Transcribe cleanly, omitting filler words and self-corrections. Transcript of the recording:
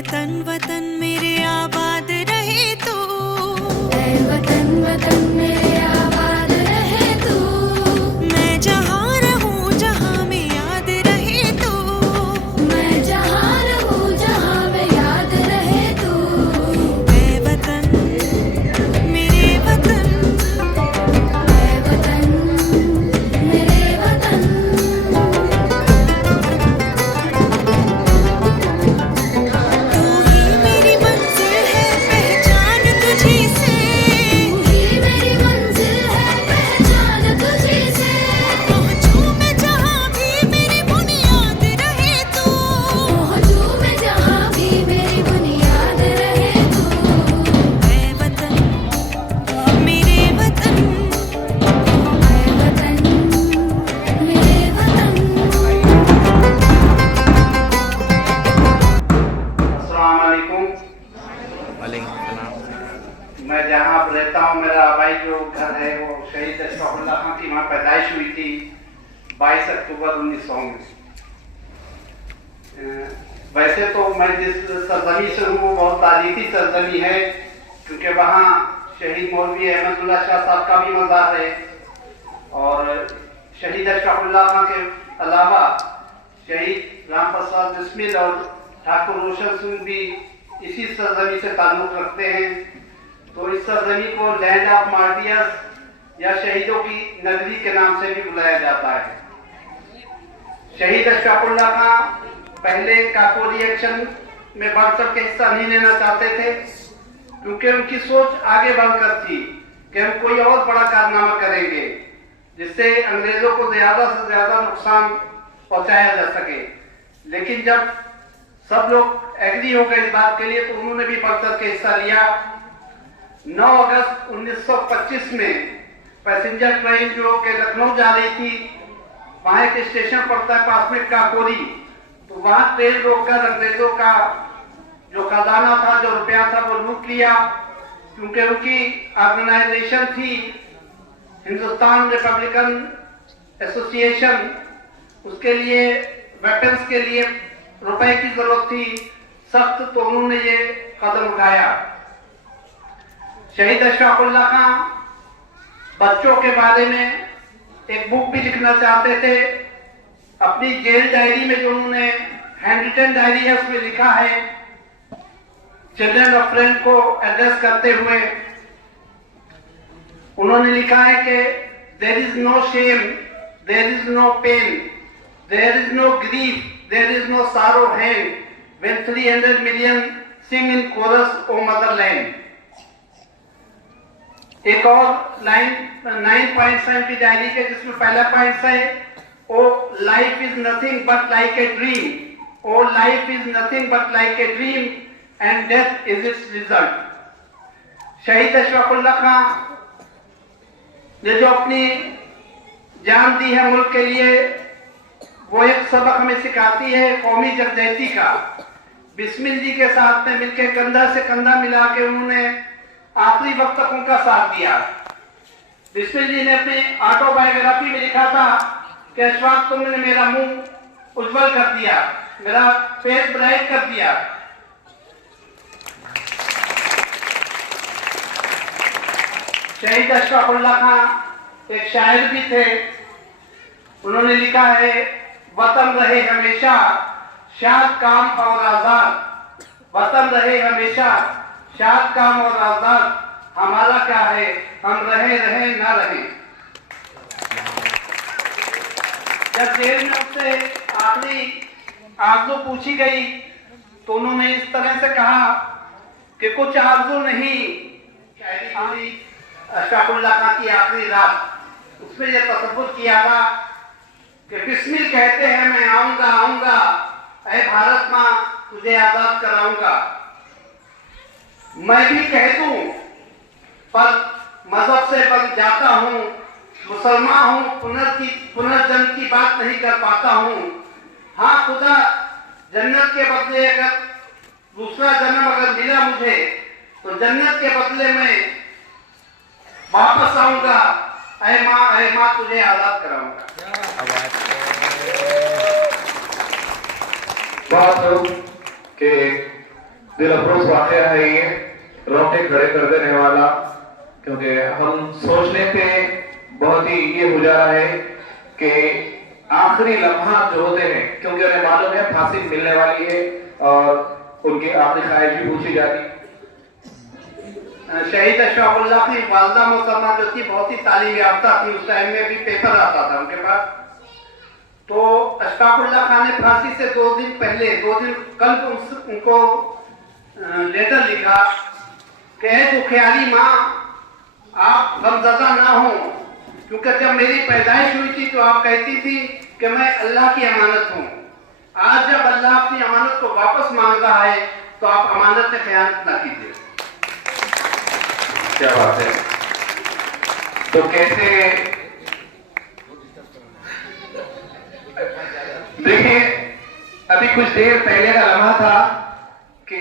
वतन वतन मेरे आबाद रहे तू, ऐ वतन वतन मेरे आबाद रहे तू। मैं जहाँ रहूँ जहाँ में याद रहे तू, मैं जहाँ रहूँ जहाँ में याद रहे तू। ऐ वतन मेरे वतन, ऐ वतन मेरे वतन। तू ही मेरी मंजिल है पहचान तुझी से, तू ही मेरी मंजिल है पहचान तुझी से। पहुँचूं मैं जहाँ भी मेरी बुनियाद रहे तू, पहुँचूं मैं जहाँ भी मेरी बुनियाद रहे तू। ऐ वतन मेरे वतन, ऐ वतन मेरे वतन। अस्सलाम वालेकुम। वालेकुम सलाम। मैं जहाँ अब रहता हूँ, मेरा आबाई जो घर है वो शहीद अशफाकुल्लाह खां की वहाँ पैदाइश हुई थी 22 अक्टूबर 1900 में। वैसे तो मैं जिस सरजमी से हूँ वो बहुत तारीखी सरजमी है, क्योंकि वहाँ शहीद मौलवी अहमदुल्लाह शाह साहब का भी मज़ार है और शहीद अशफाकुल्लाह खां के अलावा शहीद राम प्रसाद बिस्मिल और ठाकुर रोशन सिंह भी इसी सरजमी से ताल्लुक़ रखते हैं। तो इस सरजमी को लैंड ऑफ मार्टियर्स या शहीदों की नगरी के नाम से भी बुलाया जाता है। शहीद अशफाकुल्लाह खां पहले काकोरी एक्शन में बढ़ चढ़ के हिस्सा नहीं लेना चाहते थे, क्योंकि उनकी सोच आगे बढ़कर थी कि हम कोई और बड़ा कारनामा करेंगे जिससे अंग्रेजों को ज्यादा से ज्यादा नुकसान पहुंचाया जा सके। लेकिन जब सब लोग एग्री हो गए इस बात के लिए, तो उन्होंने भी बढ़ चढ़ के हिस्सा लिया। 9 अगस्त 1925 में पैसेंजर ट्रेन जो के लखनऊ जा रही थी, वहां एक स्टेशन पड़ता है पास में काकोरी, तो वहां ट्रेन रोककर अंग्रेजों का जो खजाना था, जो रुपया था, वो लूट लिया। क्योंकि उनकी ऑर्गेनाइजेशन थी हिंदुस्तान रिपब्लिकन एसोसिएशन, उसके लिए वेपन्स के लिए रुपए की जरूरत थी सख्त, तो उन्होंने ये कदम उठाया। शहीद अशफाकुल्लाह खां बच्चों के बारे में एक बुक भी लिखना चाहते थे। अपनी जेल डायरी में जो उन्होंने हैंड रिटन डायरी है उसमें लिखा है, चिल्ड्रन ऑफ फ्रेंड को एड्रेस करते हुए उन्होंने लिखा है कि there is no shame, there is no pain, there is no grief, there is no sorrow and when 300 million sing in chorus O motherland. एक और लाइन 9 पॉइंट्स है उनकी डायरी के, जिसमें पहला पॉइंट है, O life is nothing but like a dream, O life is nothing but like a dream and death is its result. शहीद अशफाकुल्लाह खां ने जो अपनी जान दी है मुल्क के लिए, वो एक सबक हमें सिखाती है कौमी यकजहती का। बिस्मिल जी के साथ में मिलकर कंधा से कंधा मिला के उन्होंने आखिरी वक्त तक उनका साथ दिया। बिस्मिल जी ने अपनी ऑटोबायोग्राफी में लिखा था कि अशफाक, तुमने मेरा मुंह उज्जवल कर दिया, मेरा फेस ब्राइट कर दिया। शहीद अशफाकुल्लाह खां एक शायर भी थे। उन्होंने लिखा है, वतन रहे हमेशा शाद काम और आजाद, वतन रहे हमेशा शाद काम और आजाद, हमारा क्या है, हम रहे रहे ना रहे। जब जेल में उससे आखिरी आरज़ू पूछी गई, तो उन्होंने इस तरह से कहा कि कुछ आरज़ू नहीं। शायरी अशफाकुल्लाह खां की आखिरी रात, उसमें यह तसव्वुर किया था कि बिस्मिल कहते हैं मैं आऊंगा आऊंगा, ऐ भारत माँ तुझे आजाद कराऊंगा। मैं भी कह दूं पर मजहब से बन जाता हूँ, मुसलमान हूँ, पुनर्जन्म की बात नहीं कर पाता हूँ। हाँ खुदा, जन्नत के बदले अगर दूसरा जन्म अगर मिला मुझे, तो जन्नत के बदले में वापस आऊंगा, ऐ माँ तुझे आजाद कराऊंगा। बात हो कि दिल अफरोज वाकया है ये, रोंगटे खड़े कर देने वाला, क्योंकि हम सोचने पे बहुत ही ये हो जा रहा है कि आखिरी लम्हा जो होते हैं, क्योंकि उन्हें मालूम है फांसी मिलने वाली है और उनकी आखिरी ख्वाहिश भी पूछी जाती। शहीद अशफाकुल्लाह की वालदा मोहतरमा जो थी बहुत ही तालीम याफ्ता थी, उस टाइम में भी पेपर आता था उनके पास। तो अशफाकुल्लाह खान ने फांसी से 2 दिन पहले, 2 दिन कल उनको लेटर लिखा कि तो ख्याली माँ आप गमज़दा ना हो, क्योंकि जब मेरी पैदाइश हुई थी तो आप कहती थी कि मैं अल्लाह की अमानत हूँ। आज जब अल्लाह अपनी अमानत को वापस मांग रहा है तो आप अमानत में खयानत ना कीजिए। क्या बात है। तो कैसे, देखिए अभी कुछ देर पहले का लम्हा था कि